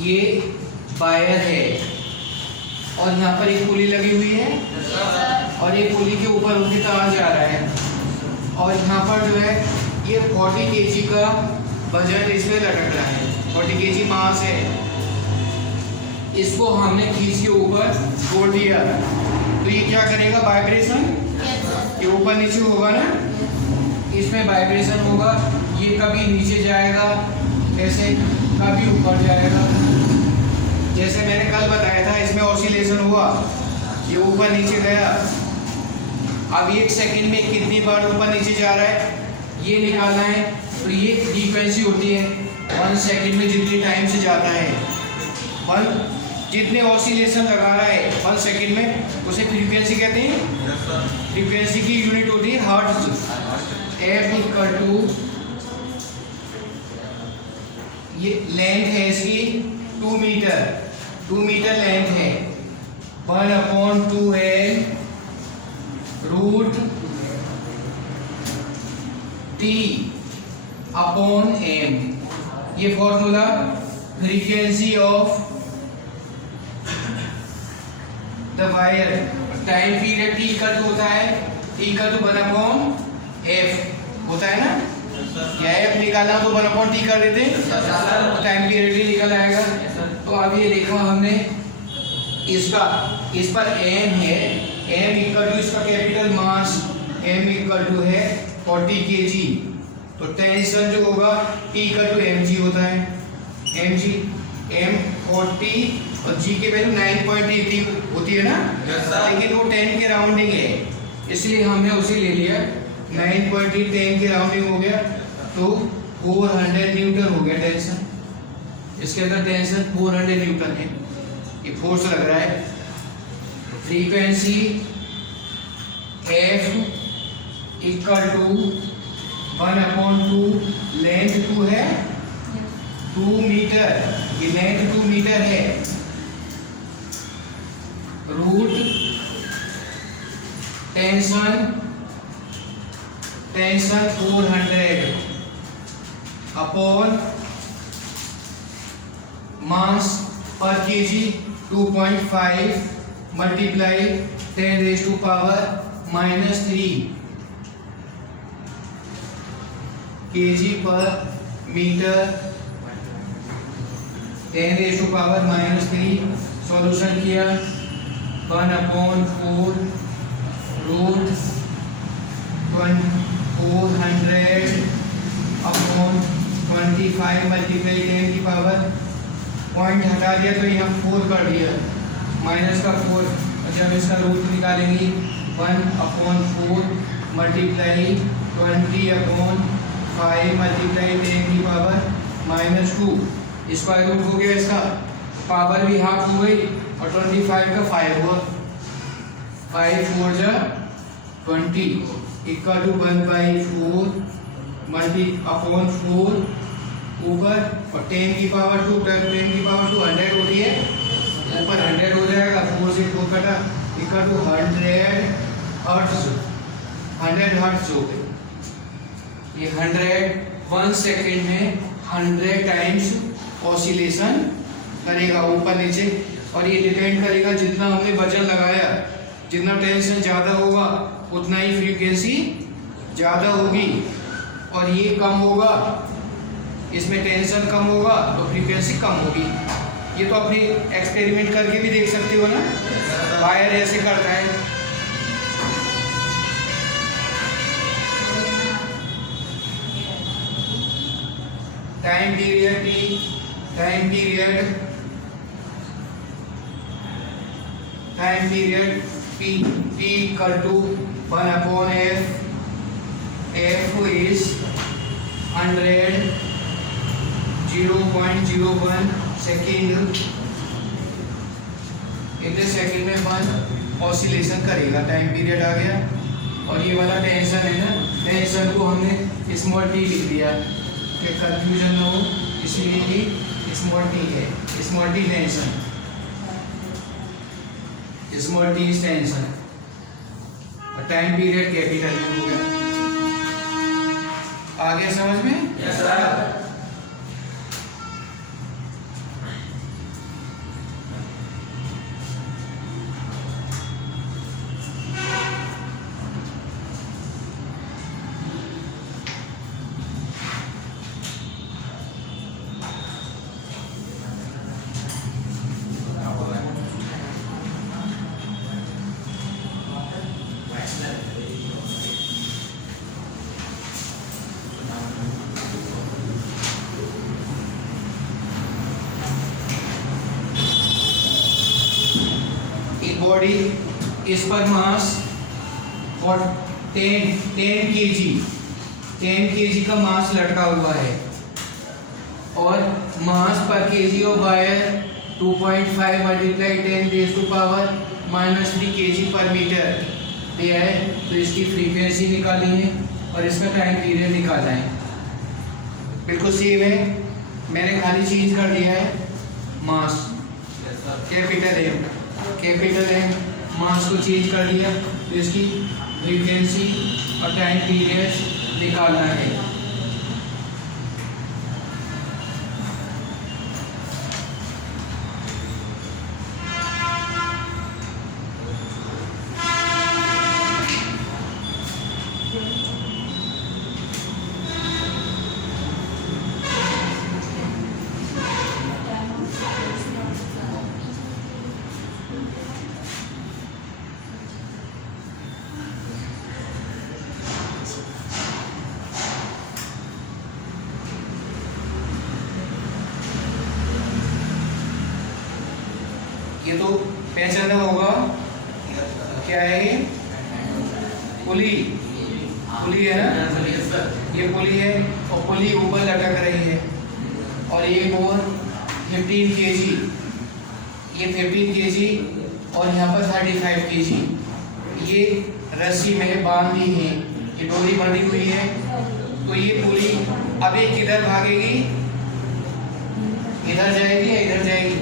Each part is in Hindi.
ये वायर है और यहाँ पर एक पुली लगी हुई है और ये पुली के ऊपर उनकी तार जा रहा है और यहाँ पर जो है ये 40 kg का वजन इसमें लटक रहा है, 40 kg मास है। इसको हमने खींच के ऊपर छोड़ दिया तो ये क्या करेगा, वाइब्रेशन, ये ऊपर नीचे होगा ना, इसमें वाइब्रेशन होगा। ये कभी नीचे जाएगा ऐसे, कभी ऊपर जाएगा। जैसे मैंने कल बताया था इसमें ऑसिलेशन हुआ, ये ऊपर नीचे गया। अब 1 सेकंड में कितनी बार ऊपर नीचे जा रहा है ये निकालना है। तो ये फ्रीक्वेंसी होती है 1 सेकंड में जितने टाइम से जाता है, जितने ऑसिलेशन लगा रहा है 1 सेकंड में, उसे फ्रीक्वेंसी कहते हैं। फ्रीक्वेंसी की यूनिट होती है हर्ट्ज। F इक्वल टू, ये लेंथ है इसकी 2 मीटर, 2 मीटर लेंथ है। 1/2 है रूट T अपॉन M। ये formula frequency of the wire, time period T का जो होता है, T का जो 1/F होता है ना, या F निकालना तो 1/T कर देते, टाइम पीरियड ही निकल आएगा। तो अब ये देखा हमने, इसका इस पर M है, M इक्वल टू इसका capital mass, M equal to है 40 kg। तो टेंशन जो होगा T इक्वल टू mg होता है, mg, m 40 और g की वैल्यू 9.80 होती है ना, लेकिन वो 10 के राउंडिंग है इसलिए हमने उसे ले लिया। 9.8 10 की राउंडिंग हो गया तो 400 न्यूटन हो गया टेंशन। इसके अंदर टेंशन 400 न्यूटन है, ये फोर्स लग रहा है। Frequency F equal to 1/2, length 2 है, 2 मीटर, ये लेंथ 2 मीटर है, रूट टेंशन 400 अपॉन मास पर केजी 2.5 मल्टीप्लाई 10⁻⁻³ kg पर मीटर 10⁻⁻³ सॉल्यूशन किया। 1/4 रूट 400 अपॉन 25 मल्टीप्लाई 10 की पावर, पॉइंट हटा दिया तो यहाँ 4 कर दिया, माइनस का 4। जब इसका रूट निकालेंगे 1/4 मल्टीप्लाई 20/5 मल्टीप्लाई 10 की पावर -2, इसका रूट हो गया, इसका पावर भी हाफ हो गई और 25 का 5 हुआ, 5 4 जा 20 इक्वल टू 1/4 अपॉन 4 ऊपर और 10 की पावर 2, 10 की पावर 2 100 होती है, ऊपर 100 हो जाएगा, 4 से 4 कटा, इक्वल टू 100 हर्ट्ज, 100 हर्ट्ज हो गए। ये 1 सेकेंड में 100 टाइम्स ऑसिलेशन करेगा ऊपर नीचे। और ये डिपेंड करेगा जितना हमने वजन लगाया, जितना टेंशन ज़्यादा होगा उतना ही फ्रीक्वेंसी ज़्यादा होगी, और ये कम होगा, इसमें टेंशन कम होगा तो फ्रीक्वेंसी कम होगी। ये तो अपनी एक्सपेरिमेंट करके भी देख सकते हो ना, वायर ऐसे करता है। Time period T, time period P equal to 1/F, F is 100 0.01 second, इतने सेकेंड में 1 ऑसिलेशन करेगा, टाइम पीरियड आ गया। और ये वाला टेंशन है ना, टेंशन को हमने स्मॉल t लिख दिया कि कंफ्यूजन ना हो, इसलिए कि स्मॉल t है, small t tension, small t is tension, और टाइम पीरियड कैपिटल हो गया। आगे समझ में? Yes sir. बॉडी, इस पर मास और 10 kg का मास लटका हुआ है और मास पर KG of wire 2.5 multiply 10⁻³ kg पर मीटर दिया है। तो इसकी फ्रीक्वेंसी निकालनी है और इसका टाइम पीरियड निकालना है। बिल्कुल सेम है, मैंने खाली चेंज कर दिया है मास, कैपिटल एम मास को चेंज कर दिया, तो इसकी फ्रीक्वेंसी और टाइम पीरियड निकालना है। ये तो पहचाना होगा, क्या है ये? पुली है ना, ये पुली है और पुली ऊपर लटक रही है और ये बोर 15 kg, ये 15 kg और यहाँ पर 35 kg ये रस्सी में बांधी है, ये डोरी बंधी हुई है। तो ये पुली अब ये किधर भागेगी? इधर जाएगी या इधर जाएगी?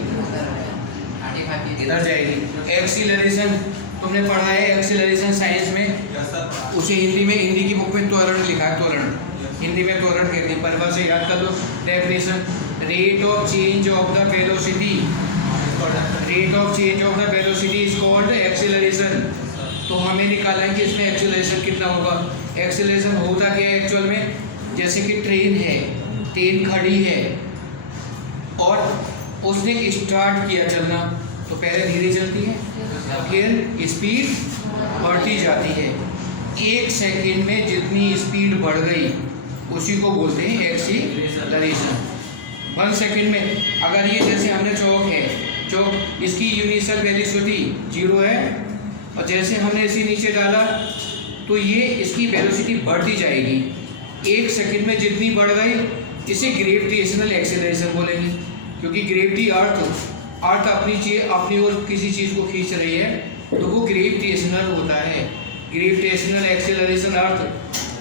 इधर जाएगी। एक्सीलरेशन तुमने पढ़ा है, एक्सीलरेशन साइंस में, उसे हिंदी की बुक में त्वरण लिखा है, त्वरण हिंदी में त्वरण कहते हैं, परिभाषा से याद कर लो। Definition, rate of change of the velocity is called acceleration. तो हमें निकालना है कि इसमें एक्सीलरेशन कितना होगा। एक्सीलरेशन होता क्या है एक्चुअल में? जैसे कि ट्रेन खड़ी है और उसने स्टार्ट किया चलना, तो पहले धीरे चलती है, फिर स्पीड बढ़ती जाती है। 1 सेकेंड में जितनी स्पीड बढ़ गई उसी को बोलते हैं एक्सीलरेशन। 1 सेकेंड में, अगर ये जैसे हमने चौक, इसकी यूनिवर्सल वेलोसिटी 0 है और जैसे हमने इसे नीचे डाला तो ये इसकी वेलोसिटी बढ़ती जाएगी। 1 सेकेंड में जितनी बढ़ गई इसे ग्रेविटेशनल एक्सीलरेशन बोलेंगे, क्योंकि ग्रेविटी अर्थ अपनी ओर किसी चीज़ को खींच रही है तो वो ग्रेविटेशनल होता है, ग्रेविटेशनल एक्सीलरेशन अर्थ।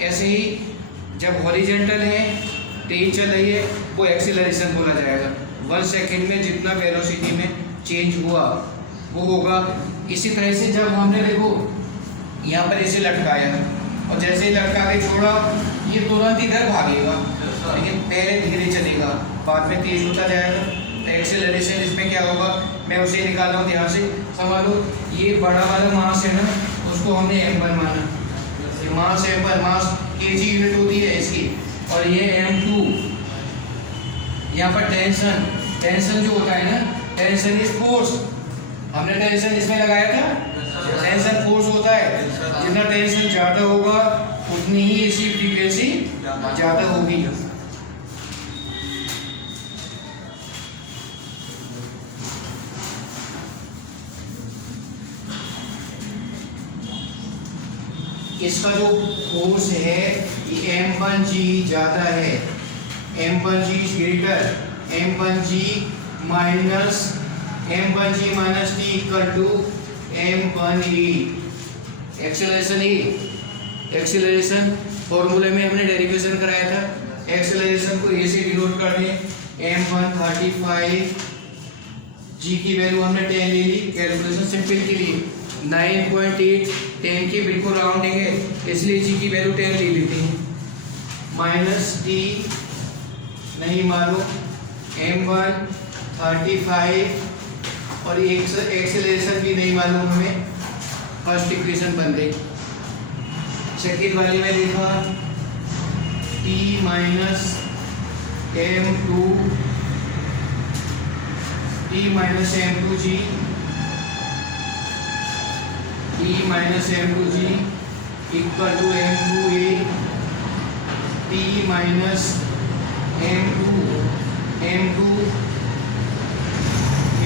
ऐसे ही जब हॉरिजॉन्टल है, ट्रेन चल रही है, वो एक्सीलरेशन बोला जाएगा। 1 सेकेंड में जितना वेलोसिटी में चेंज हुआ वो होगा। इसी तरह से जब हमने देखो यहाँ पर इसे लटकाया और जैसे ही लटका के छोड़ा ये तुरंत इधर भागेगा, लेकिन पहले धीरे चलेगा, बाद में तेज होता जाएगा। एक्सेलरेशन इसमें क्या होगा, मैं उसे निकाल रहा हूँ ध्यान से समझ लो। ये बड़ा वाला मास है ना, उसको हमने m1 माना, ये मास m1, मास kg यूनिट होती है इसकी, और ये m2। यहाँ पर टेंशन जो होता है ना, टेंशन इज फोर्स, हमने टेंशन इसमें लगाया था, टेंशन फोर्स होता है। जितना टेंशन ज़्यादा होगा उतनी ही इसकी फ्रीक्वेंसी ज़्यादा होगी। इसका जो फोर्स है ये m1g ज़्यादा है, m1g is greater, m1g minus t equal to m1e। Acceleration फॉर्मूले में हमने डेरिवेशन कराया था। एक्सेलरेशन को ए से डिनोट कर दें, m135 g की वैल्यू हमने 10 ले ली, कैलकुलेशन सिंपल के लिए 9.8, 10 की बिल्कुल राउंडिंग है इसलिए जी की वैल्यू 10 ले लेते हैं, माइनस टी नहीं मालूम, m135 और एक्सेलरेशन भी नहीं मालूम हमें। फर्स्ट इक्वेशन बन गई। सेकेंड वाली में देखा t minus m2g equal to m2a, t minus m2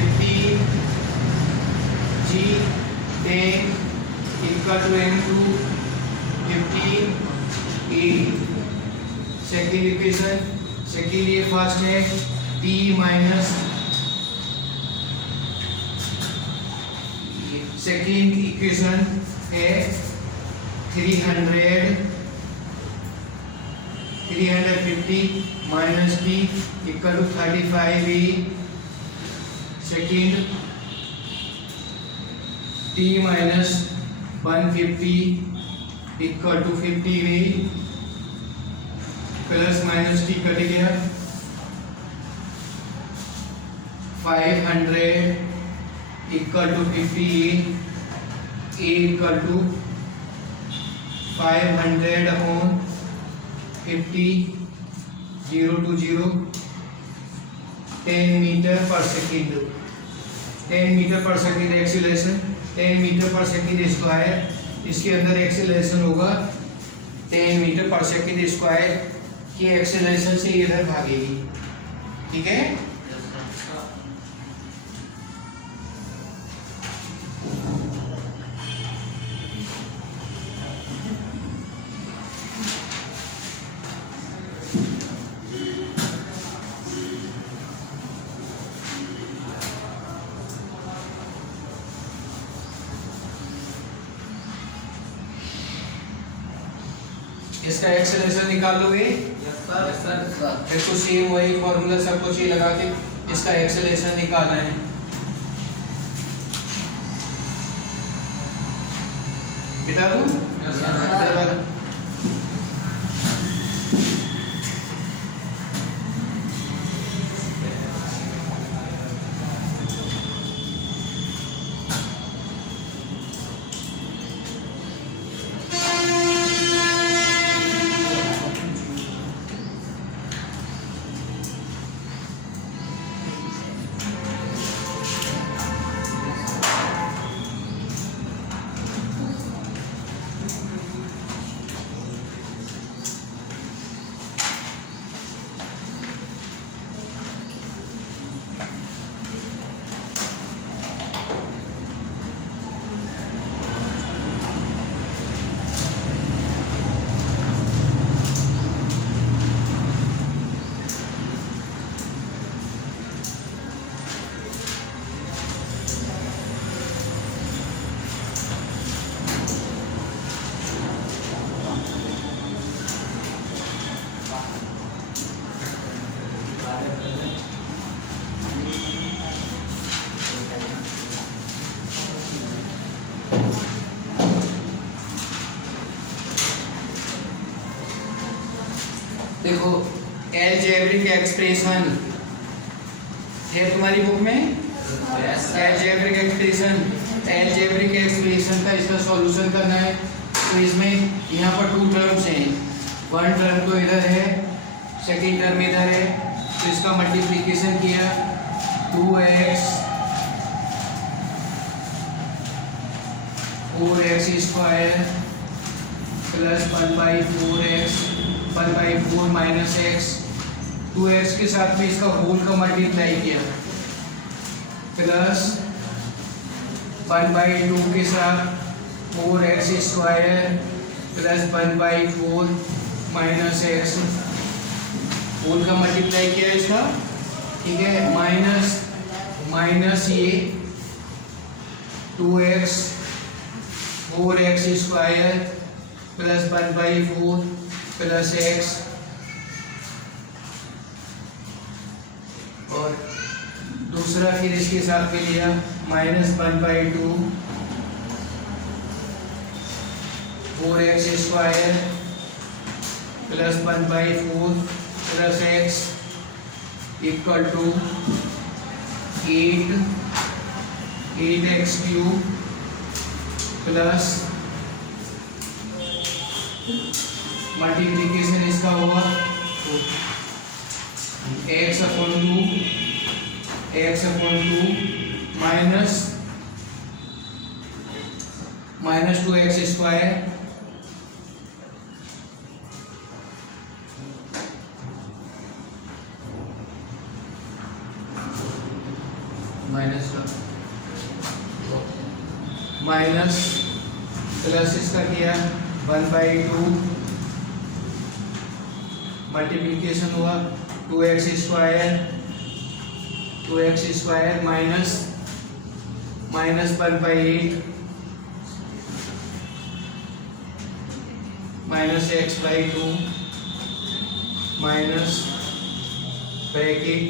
15g into 15 second equation, second ये फर्स्ट है t माइनस सेकेंड इक्वेशन है 350 minus t equal to 35 e second t minus 150 equal to 50 e plus minus t कट गया 500 equal to 50 a equal to 500 upon 50 0 to 0 10 metre पर सेकेंड 10 मीटर पर सेकेंड एक्सीलरेशन 10 मीटर पर सेकेंड स्क्वायर इसके अंदर एक्सीलरेशन होगा 10 मीटर पर सेकेंड स्क्वायर की एक्सीलरेशन से इधर भागेगी। ठीक है, इसका एक्सेलरेशन निकाल लोगे। देखो सेम वही फॉर्मूला सब कुछ ही लगा के इसका एक्सेलरेशन निकालना है। बिता दूं? देखो अलजेब्रिक एक्सप्रेशन है तुम्हारी बुक में। अलजेब्रिक एक्सप्रेशन का इसका सॉल्यूशन करना है। तो इसमें यहाँ पर 2 टर्म्स हैं, 1 टर्म तो इधर है, सेकेंड टर्म इधर है। तो इसका मल्टीप्लिकेशन किया 2x 4x square plus 1/4 minus x 2x के साथ में इसका होल का मल्टीप्लाई किया प्लस 1/2 के साथ 4x square plus 1/4 minus x whole का मल्टीप्लाई किया इसका। ठीक है, माइनस ये 2x 4x square plus 1/4 plus x और दूसरा फिर इसके साथ में लिया minus 1/2 4x square plus 1/4 plus x equal to 8x cube plus multiplication इसका होगा x/2 minus 2x square minus plus इसका किया 1/2 मल्टीप्लीकेशन हुआ 2x square minus 1/8 minus x/2 minus bracket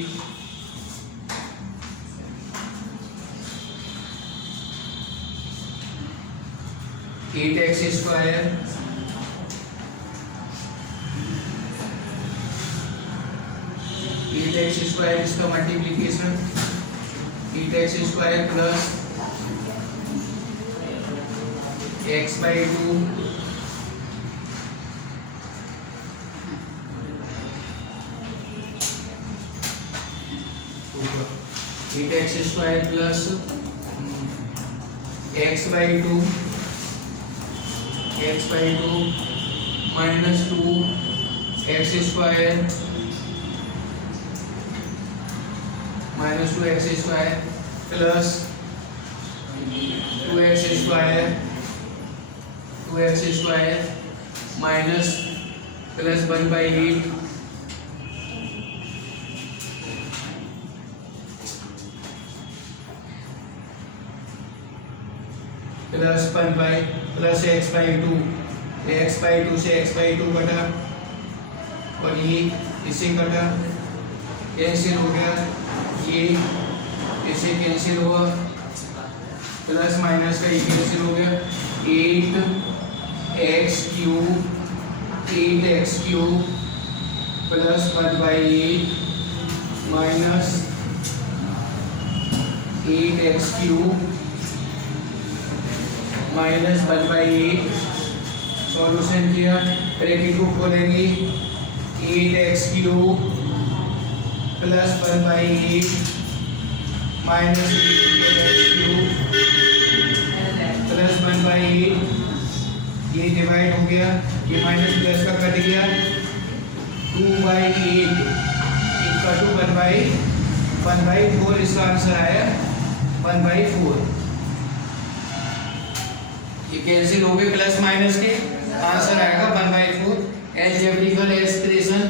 8x square इसका multiplication 8x square plus x/2 8x square plus x/2 minus 2x square plus 2x square minus plus 1/8 plus x/2 से x/2 कटा और ये इससे कटा कैंसिल हो गया, ये इससे कैंसिल हुआ, प्लस माइनस का ये कैंसिल हो गया 8x cube plus 1/8 minus 8x cube minus 1/8 solution किया, ब्रैकेट को खोलेंगे 8x cube plus 1/8 minus 8x cube plus 1/8 ये डिवाइड हो गया, ये माइनस प्लस का कट गया 2/8 इक्वल टू 1/4 इसका आंसर आया 1/4। ये कैंसिल हो गए प्लस माइनस के, आंसर आएगा 1/4। एल्जेब्रिकल एक्सप्रेशन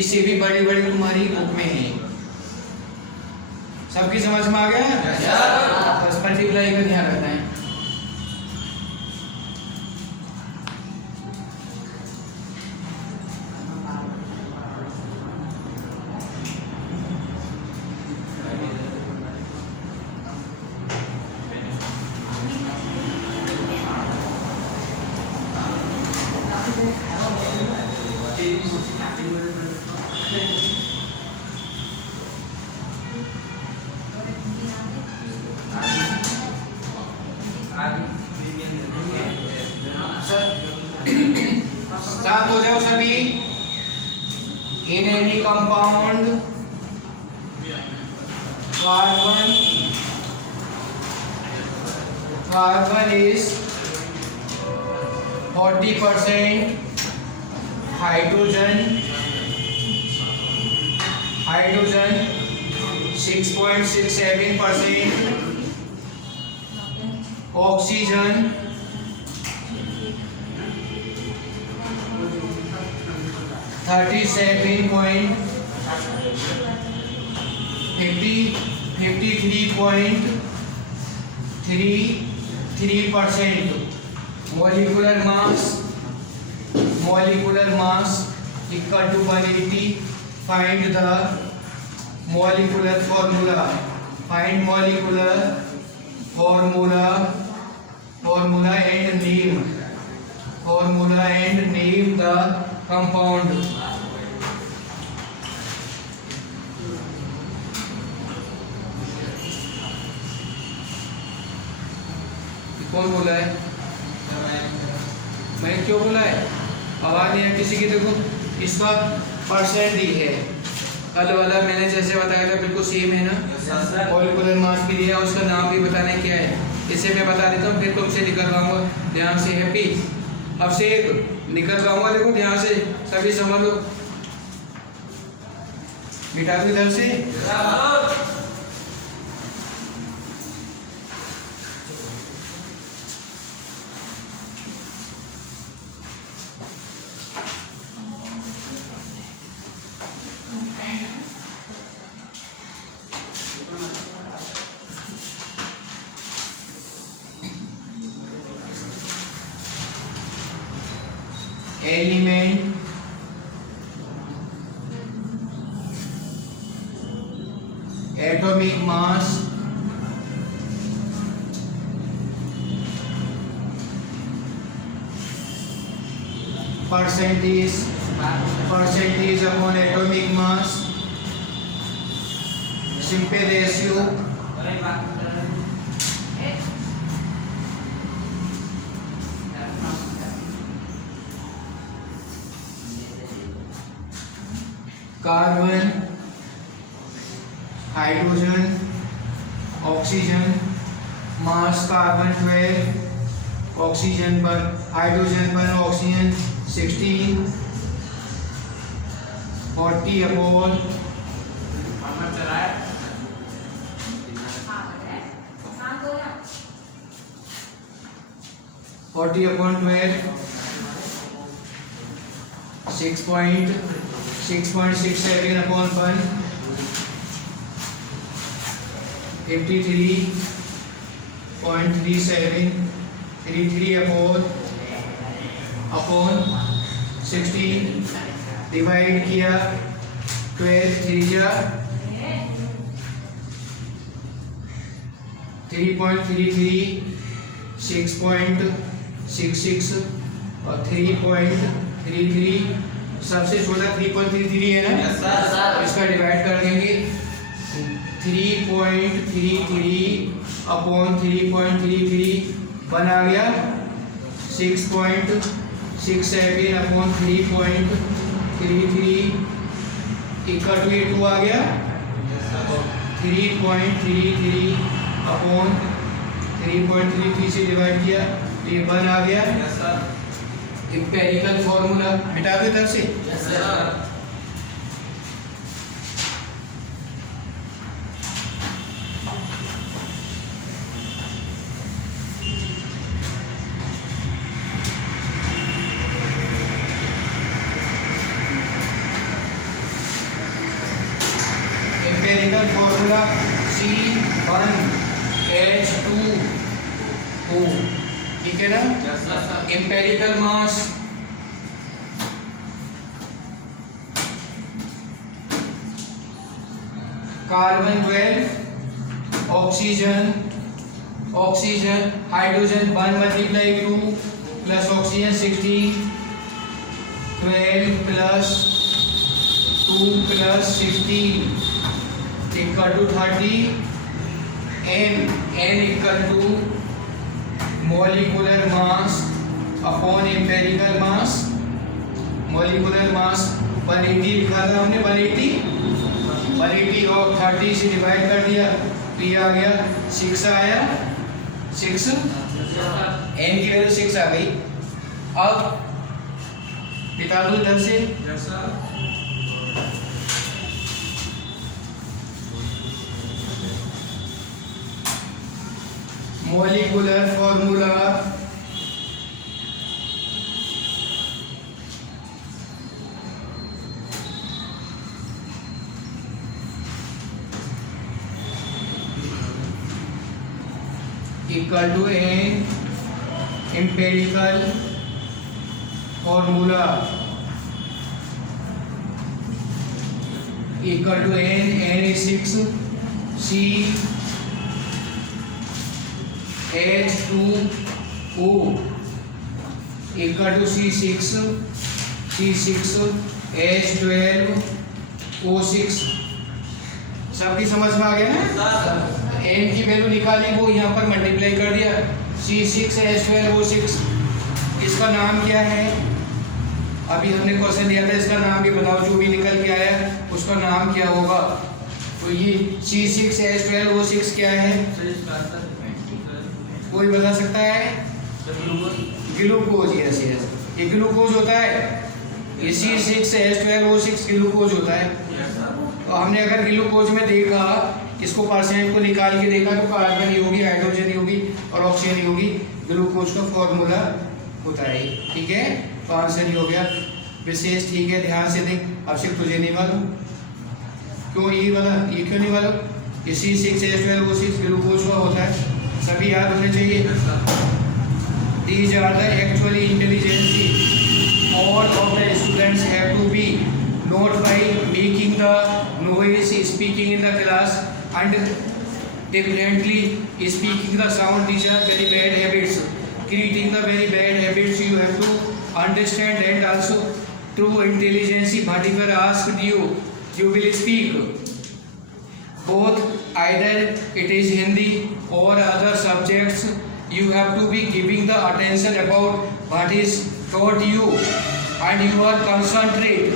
इससे भी बड़ी बड़ी तुम्हारी बुक में है। सबकी समझ में आ गया? बस मल्टीप्लाई का ध्यान रखना है। साथ हो जाओ सभी। In any compound carbon is 40%, hydrogen 6.67%, oxygen 53.33%। molecular mass equal to 180। find the molecular formula, find molecular formula and name the compound। कौन बोला है? मैं क्यों बोला है? आवाज नहीं है किसी की। देखो इसका परसेंट दी है, कल वाला मैंने जैसे बताया था बिल्कुल सेम है ना। मॉलिक्यूलर मास भी दिया, उसका नाम भी बताना है क्या है। इसे मैं बता देता हूँ, फिर तुमसे निकलवाऊंगा ध्यान से। हैप्पी अब से निकलवाऊंगा, देखो ध्यान से सभी समझ लो। मिटा दो इधर से। Element atomic mass percentage upon atomic mass, simple ratio, carbon, hydrogen, oxygen, mass carbon 12, oxygen पर hydrogen पर oxygen 16, 40 upon 40 upon 12, 6.67 upon 1, 53.33 upon 16 divide किया 12 3.33 6.66 और 3.33 सबसे छोटा 3.33 है ना। yes, इसका डिवाइड कर देंगे 3.33 अपॉन 3.33 बना गया 6.67 अपॉन 3.33 इक्वल टू 2 आ गया 3.33 अपॉन 3.33 से डिवाइड किया ये 1 आ गया। एम्पिरिकल फॉर्मूला मिटा दो इधर से। एम्पिरिकल फॉर्मूला C1H2O ठीक है ना। Empirical mass carbon 12 oxygen hydrogen 1 multiply 2 plus oxygen 16 12 plus 2 plus 16 equal to 30 n equal to molecular mass upon empirical mass। molecular mass 180 लिखा था हमने 180 और 30 से डिवाइड कर दिया तो ये आ गया 6 आया 6 n की वैल्यू 6 आ गई। अब बिता दो इधर से। molecular formula equal to n empirical formula equal to n is 6 C H2O equal to C6 H12O6। सबकी समझ में आ गया ना। n की वैल्यू निकाली वो यहाँ पर मल्टीप्लाई कर दिया C6H12O6। इसका नाम क्या है अभी हमने क्वेश्चन दिया था इसका नाम भी बताओ जो भी निकल के आया उसका नाम क्या होगा। तो ये C6H12O6 क्या है कोई बता सकता है। ग्लूकोज यस ये ग्लूकोज होता है। ये C6H12O6 ग्लूकोज होता है। तो हमने अगर ग्लूकोज में देखा इसको परसेंट को निकाल के देखा तो कार्बन ही होगी हाइड्रोजन ही होगी और ऑक्सीजन ही होगी। ग्लूकोज का फॉर्मूला होता है ठीक है। तो आंसर ही हो गया विशेष ठीक है। ध्यान से देख अब सिर्फ तुझे नहीं मालूम क्यों ये वाला ये क्यों नहीं मालूम। ये C6H12O6 ग्लूकोज का होता है सभी याद होने चाहिए। These are the actually intelligence of all of the students have to be not by making the noise speaking in the class and differently speaking the sound. These are very bad habits. Creating the very bad habits you have to understand, and also through intelligence whatever asked you will speak. Both either it is Hindi or other subjects, you have to be giving the attention about what is taught you and you are concentrate.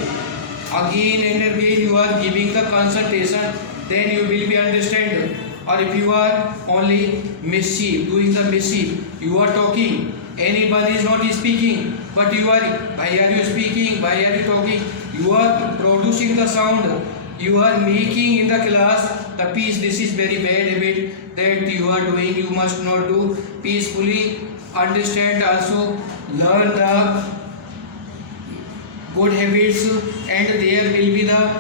Again and again you are giving the concentration, then you will be understand. Or if you are only mischief, doing the mischief, you are talking, anybody is not speaking, but you are, why are you speaking, why are you talking, you are producing the sound, you are making in the class the peace. This is very bad habit that you are doing, you must not do. Peacefully understand, also learn the good habits, and there will be the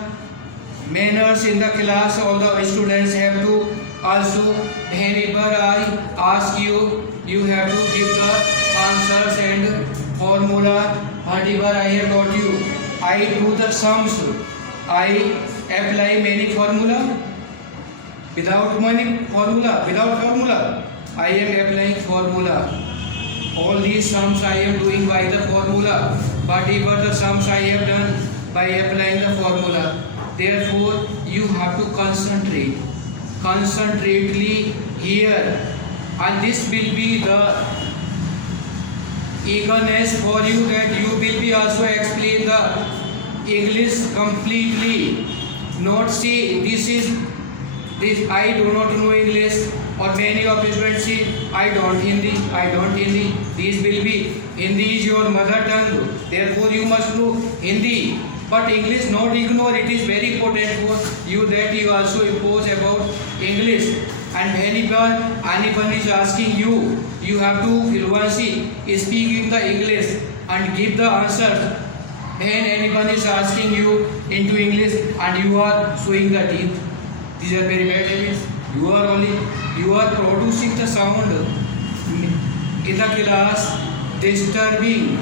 manners in the class. All the students have to also, whenever I ask you, you have to give the answers and formula whatever I have taught you. I do the sums, I apply many formula. Without formula, I am applying formula. All these sums I am doing by the formula. Whatever the sums I have done by applying the formula. Therefore, you have to concentrately here, and this will be the eagerness for you that you will be also explain the English completely. Not say this I do not know English, or many of students say I don't Hindi. This will be Hindi is your mother tongue, therefore you must know Hindi. But English not ignore, it is very important for you that you also impose about English. And whenever anyone is asking you, you have to fluency speak in the English and give the answer. When anyone is asking you into English and you are showing the teeth, these are very bad habits. You are producing the sound in the class, disturbing,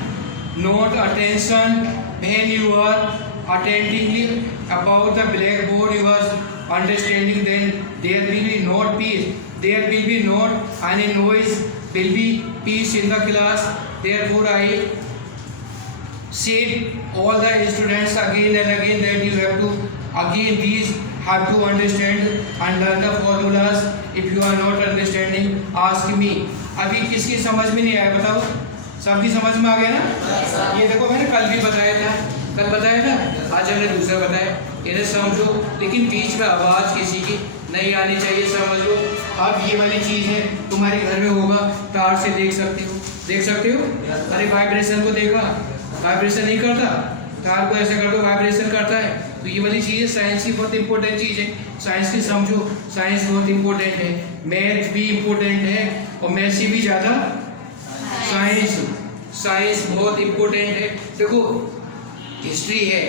not attention. When you are attending about the blackboard, you are understanding, then there will be not peace, there will be not any noise, will be peace in the class. Therefore I said all the students again and again that you have to again these have to understand and learn the formulas. If you are not understanding, ask me. अभी किसकी समझ में नहीं आया बताओ? सबकी समझ में आ गया ना? ये देखो मैंने कल भी बताया था, आज हमने दूसरा बताया, इन्हें समझो, लेकिन बीच में आवाज़ किसी की नहीं आनी चाहिए, समझ लो। अब ये वाली चीज़ है तुम्हारे घर में होगा, तार से देख सकते हो? अरे वाइब्रेशन को देखा, वाइब्रेशन नहीं करता, तार को ऐसे कर दो वाइब्रेशन करता है। तो ये वाली चीज़ साइंस की बहुत इंपॉर्टेंट चीज़ है, साइंस की समझो, साइंस बहुत इंपॉर्टेंट है, मैथ भी इंपॉर्टेंट है, और मैथ से भी ज़्यादा साइंस बहुत इंपॉर्टेंट है। देखो हिस्ट्री है,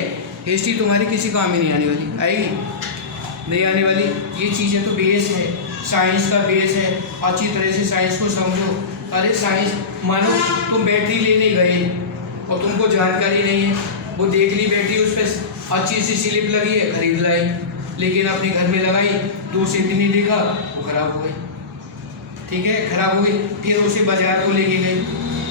हिस्ट्री तुम्हारी किसी काम में नहीं आने वाली, आएगी नहीं आने वाली, ये चीज़ें तो बेस है, साइंस का बेस है। अच्छी तरह से साइंस को समझो। अरे साइंस, मानो तुम बैटरी लेने गए और तुमको जानकारी नहीं है, वो देख ली बैटरी, उस पर अच्छी सी स्लिप लगी है, खरीद लाई, लेकिन अपने घर में लगाई, 2 से 3 देखा वो खराब हो गई, ठीक है, खराब हो गई। फिर उसे बाजार को लेके गई,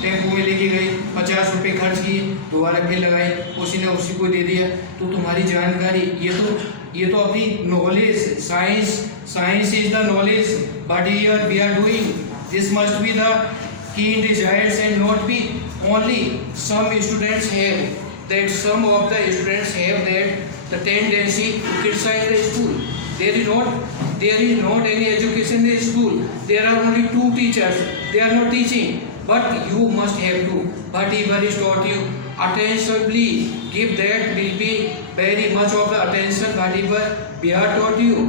टेम्पो में लेके गई, 50 रुपये खर्च किए, दोबारा फिर लगाई, उसी ने उसी को दे दिया। तो तुम्हारी जानकारी, ये तो अपनी knowledge, science is the knowledge, but here we are doing this must be the keen desires and not be only some students have that, some of the students have that the tendency to criticize the school. There is not any education in the school, there are only 2 teachers, they are not teaching, but you must have to, whatever is taught you, attentively give that, will be very much of the attention whatever we are taught you.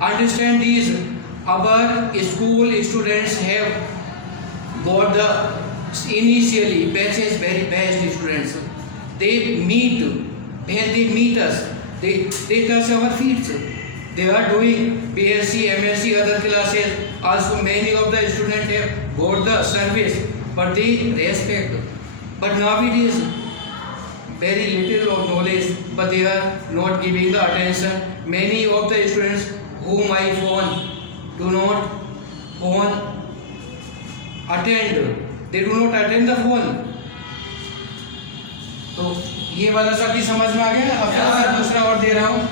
Understand these, our school students have got the initially batches very best students. They meet, when they meet us, they touch our feet. They are doing BSc, MSc, other classes. Also many of the students have got the service, but they respect. But nowadays very little of knowledge, but they are not giving the attention. Many of the students whom I phone do not phone attend. They do not attend the phone. तो ये वाला सबकी समझ में आ गया। अब मैं दूसरा और दे रहा हूँ।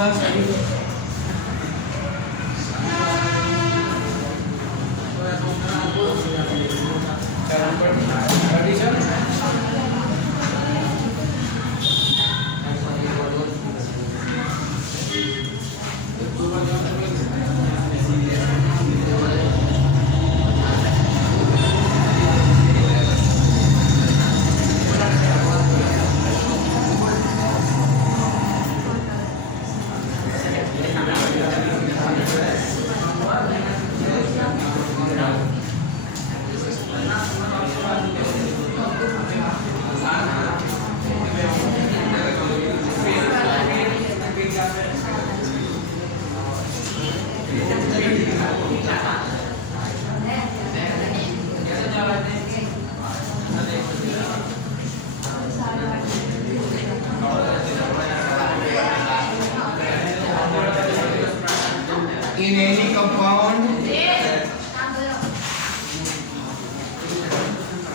बस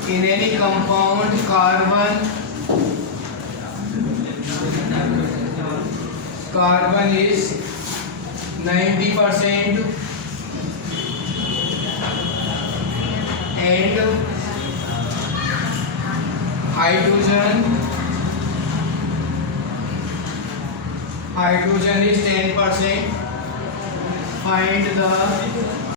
in any compound carbon is 90% and hydrogen is 10%. Find the